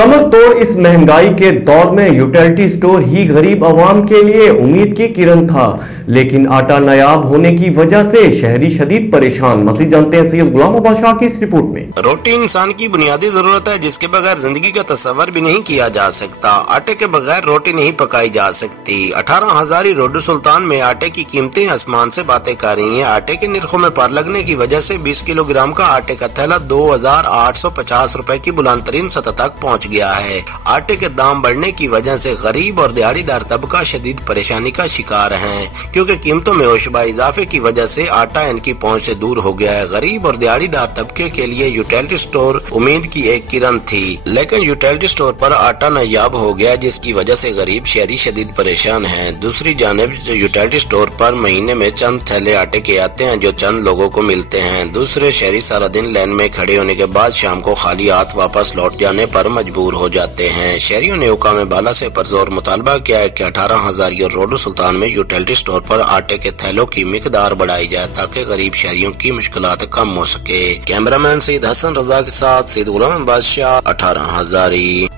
कमर तोड़ इस महंगाई के दौर में यूटिलिटी स्टोर ही गरीब आवाम के लिए उम्मीद की किरण था, लेकिन आटा नायाब होने की वजह से शहरी शदीद परेशान। मज़ीद जानते हैं सैयद गुलाम बादशाह की इस रिपोर्ट में। रोटी इंसान की बुनियादी जरूरत है, जिसके बगैर जिंदगी का तस्वर भी नहीं किया जा सकता। आटे के बगैर रोटी नहीं पकाई जा सकती। 18,000 रोडू सुल्तान में आटे की कीमतें आसमान से बातें कर रही हैं। आटे के निर्खों में पार लगने की वजह से 20 किलोग्राम का आटे का थैला 2,850 रुपए की बुलंद तरीन सतह तक पहुँच गया है। आटे के दाम बढ़ने की वजह से गरीब और दिहाड़ीदार तबका शदीद परेशानी का शिकार है, क्योंकि कीमतों में होशबा इजाफे की वजह से आटा इनकी पहुंच से दूर हो गया है। गरीब और दिहाड़ीदार तबके के लिए यूटिलिटी स्टोर उम्मीद की एक किरण थी, लेकिन यूटिलिटी स्टोर पर आटा नायाब हो गया, जिसकी वजह से गरीब शहरी शदीद परेशान है। दूसरी जानिब यूटिलिटी स्टोर पर महीने में चंद थैले आटे के आते हैं, जो चंद लोगों को मिलते हैं। दूसरे शहरी सारा दिन लाइन में खड़े होने के बाद शाम को खाली हाथ वापस लौट जाने पर मजबूर हो जाते हैं। शहरियों ने हुकाम बाला से परजोर मुतालबा किया है कि 18,000 रोडू सुल्तान में यूटिलिटी स्टोर पर आटे के थैलों की मिकदार बढ़ाई जाए, ताकि गरीब शहरियों की मुश्किलात कम हो सके। कैमरामैन सईद हसन रजा के साथ सईद गुलाम बादशाह, 18,000।